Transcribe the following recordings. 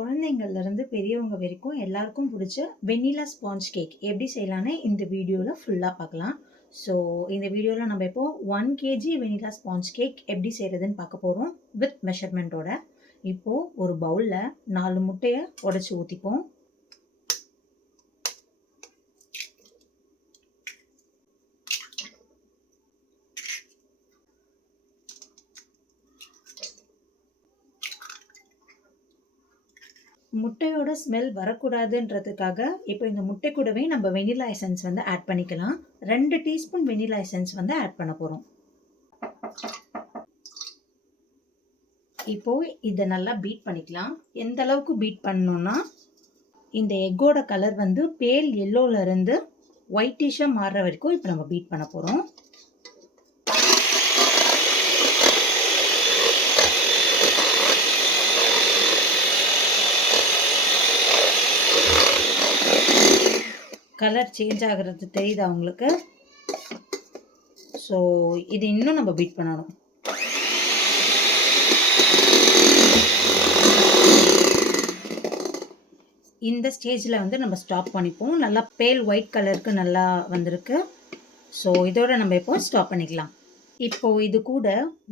குழந்தைங்கள்லேருந்து பெரியவங்க வரைக்கும் எல்லாருக்கும் பிடிச்ச வெண்ணிலா ஸ்பாஞ்ச் கேக் எப்படி செய்யலான்னு இந்த வீடியோவில் ஃபுல்லாக பார்க்கலாம். ஸோ இந்த வீடியோவில் நம்ம இப்போ 1 kg வெண்ணிலா ஸ்பாஞ்ச் கேக் எப்படி செய்கிறதுன்னு பார்க்க போகிறோம் வித் மெஷர்மெண்ட்டோட. இப்போது ஒரு பவுலில் 4 முட்டையை உடச்சி ஊற்றிப்போம். முட்டையோட ஸ்மெல் வரக்கூடாதுன்றதுக்காக இப்போ இந்த முட்டை கூடவே நம்ம வெனிலா எசன்ஸ் வந்து ஆட் பண்ணிக்கலாம். 2 டீஸ்பூன் வெனிலா எசன்ஸ் வந்து ஆட் பண்ண போகிறோம். இப்போ இதை நல்லா பீட் பண்ணிக்கலாம். எந்த அளவுக்கு பீட் பண்ணணும்னா இந்த எக்கோட கலர் வந்து பேல் எல்லோல இருந்து ஒயிட்டிஷாக மாறுற வரைக்கும் இப்போ நம்ம பீட் பண்ண போகிறோம். கலர் சேஞ்ச் ஆகிறது தெரியுது அவங்களுக்கு. ஸோ இது இன்னும் நம்ம பீட் பண்ணணும். இந்த ஸ்டேஜில் வந்து நம்ம ஸ்டாப் பண்ணிப்போம். நல்லா பேல் ஒயிட் கலருக்கு நல்லா வந்திருக்கு. ஸோ இதோட நம்ம இப்போ ஸ்டாப் பண்ணிக்கலாம். இப்போது இது கூட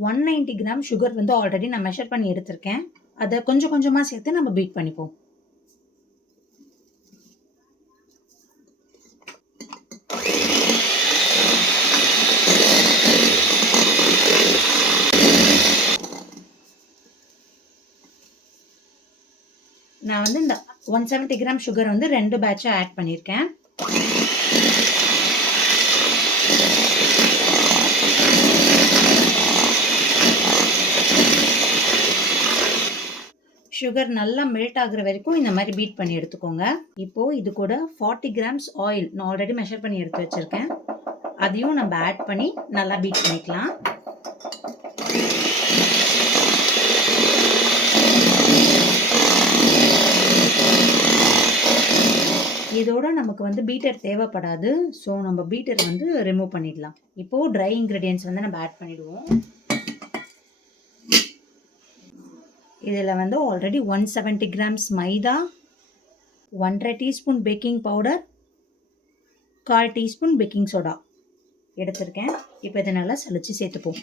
190 கிராம் சுகர் வந்து ஆல்ரெடி நான் மெஷர் பண்ணி எடுத்திருக்கேன். அதை கொஞ்சம் கொஞ்சமாக சேர்த்து நம்ம பீட் பண்ணிப்போம். நான் வந்து இந்த 170 கிராம் சுகர் வந்து 2 பேட்சாக ஆட் பண்ணியிருக்கேன். சுகர் நல்லா மெல்ட் ஆகுற வரைக்கும் இந்த மாதிரி பீட் பண்ணி எடுத்துக்கோங்க. இப்போது இது கூட 40 கிராம்ஸ் ஆயில் நான் ஆல்ரெடி மெஷர் பண்ணி எடுத்து வச்சுருக்கேன். அதையும் நம்ம ஆட் பண்ணி நல்லா பீட் பண்ணிக்கலாம். இதோட நமக்கு வந்து பீட்டர் தேவைப்படாது. ஸோ நம்ம பீட்டர் வந்து ரிமூவ் பண்ணிடலாம். இப்போது ட்ரை இன்க்ரீடியன்ட்ஸ் வந்து நம்ம ஆட் பண்ணிடுவோம். இதில் வந்து ஆல்ரெடி 170 கிராம்ஸ் மைதா, 1.5 teaspoon baking powder, 1/4 teaspoon baking soda எடுத்திருக்கேன். இப்போ இதை நல்லா சலிச்சு சேர்த்துப்போம்.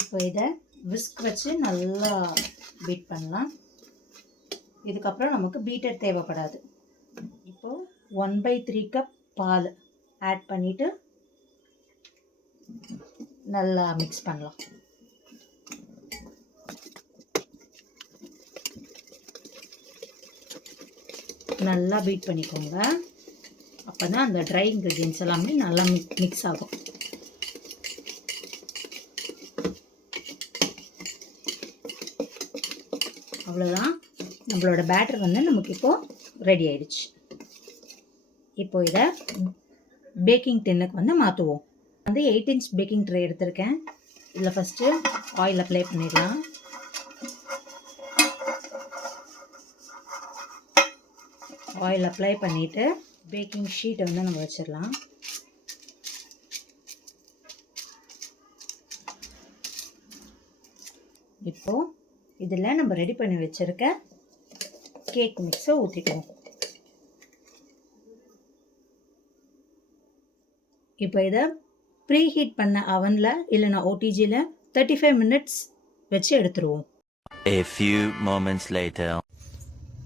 இப்போ இதை விஸ்க் வச்சு நல்லா பீட் பண்ணலாம். இதுக்கப்புறம் நமக்கு பீட்டர் தேவைப்படாது. இப்போது 1/3 கப் பால் ஆட் பண்ணிவிட்டு நல்லா மிக்ஸ் பண்ணலாம். நல்லா பீட் பண்ணிக்கோங்க. அப்போ தான் அந்த ட்ரை இன்க்ரீடியன்ட்ஸ் எல்லாமே நல்லா மிக்ஸ் ஆகும். அவ்வளோதான், நம்மளோட பேட்டர் வந்து நமக்கு இப்போது ரெடி ஆயிடுச்சு. இப்போ இதை பேக்கிங் டின்னுக்கு வந்து மாற்றுவோம். வந்து 8 இன்ச் பேக்கிங் ட்ரே எடுத்திருக்கேன். இதில் ஃபஸ்ட்டு ஆயில் அப்ளை பண்ணிடலாம். ஆயில் அப்ளை பண்ணிவிட்டு பேக்கிங் ஷீட்டை வந்து நம்ம வச்சிடலாம். இப்போது இதில் நம்ம ரெடி பண்ணி வச்சுருக்க கேக் மிக்ஸை ஊற்றிடுவோம். இப்போ இதை ப்ரீ ஹீட் பண்ண அவனில் இல்லைனா ஓடிஜியில் 35 மினிட்ஸ் வச்சு எடுத்துருவோம். A few moments later.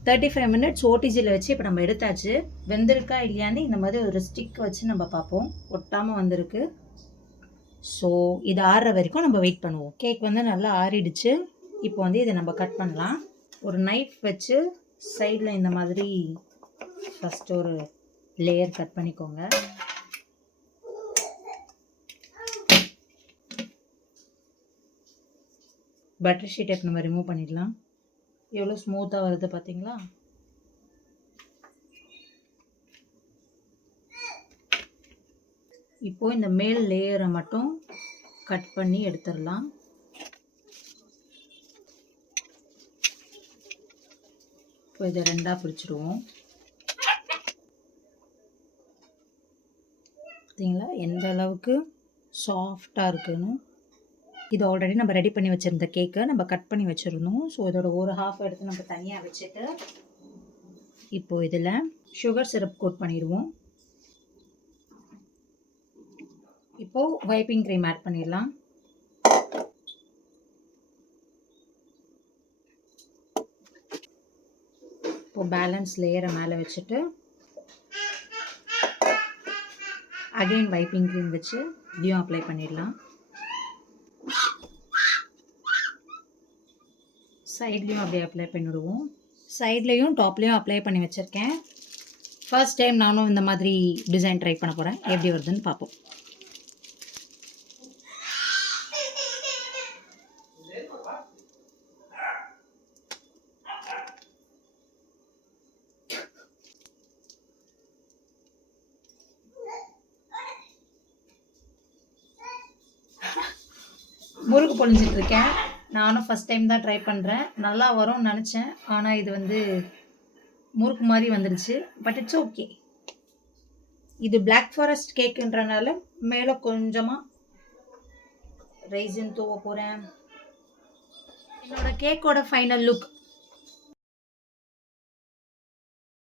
35 minutes ஓடிஜியில் வச்சு இப்போ நம்ம எடுத்தாச்சு. வெந்திருக்கா இல்லையான்னு இந்த மாதிரி ஒரு ஸ்டிக் வச்சு நம்ம பார்ப்போம். ஒட்டாமல் வந்திருக்கு. ஸோ இது ஆறுற வரைக்கும் நம்ம வெயிட் பண்ணுவோம். கேக் வந்து நல்லா ஆறிடுச்சு. இப்போ வந்து இதை நம்ம கட் பண்ணலாம். ஒரு நைஃப் வச்சு சைடில் இந்த மாதிரி ஃபஸ்ட்டு ஒரு லேயர் கட் பண்ணிக்கோங்க. பட்டர் ஷீட்டை இப்போ நம்ம ரிமூவ் பண்ணிடலாம். எவ்வளோ ஸ்மூத்தாக வருது பார்த்தீங்களா? இப்போது இந்த மேல் லேயரை மட்டும் கட் பண்ணி எடுத்துடலாம். இப்போ இதை 2ஆக பிரிச்சுடுவோம். பார்த்தீங்களா எந்த அளவுக்கு சாஃப்டாக இருக்குன்னு. இது ஆல்ரெடி நம்ம ரெடி பண்ணி வச்சுருந்த கேக்கை நம்ம கட் பண்ணி வச்சுருந்தோம். ஸோ இதோட ஒரு ஹாஃப் எடுத்து நம்ம தனியாக வச்சுட்டு இப்போது இதில் சுகர் சிரப் கோட் பண்ணிடுவோம். இப்போது வைப்பிங் க்ரீம் ஆட் பண்ணிடலாம். இப்போது பேலன்ஸ் லேயரை மேலே வச்சுட்டு அகெயின் வைப்பிங் க்ரீம் வச்சு இதையும் அப்ளை பண்ணிடலாம். சைட்லேயும் அப்படியே அப்ளை பண்ணிவிடுவோம். சைட்லேயும் டாப்லேயும் அப்ளை பண்ணி வச்சுருக்கேன். ஃபர்ஸ்ட் டைம் நானும் இந்த மாதிரி டிசைன் ட்ரை பண்ண போகிறேன். எப்படி வருதுன்னு பார்ப்போம். முறுக்கு பொழிஞ்சிட்டு இருக்கேன். நானும் ஃபஸ்ட் டைம் தான் ட்ரை பண்ணுறேன். நல்லா வரும்னு நினச்சேன். ஆனால் இது வந்து முறுக்கு மாதிரி வந்துடுச்சு. But it's okay. இது பிளாக் ஃபாரஸ்ட் கேக்குன்றனால மேலே கொஞ்சமாக ரைசின் தூவ போகிறேன். என்னோட கேக்கோட ஃபைனல் லுக்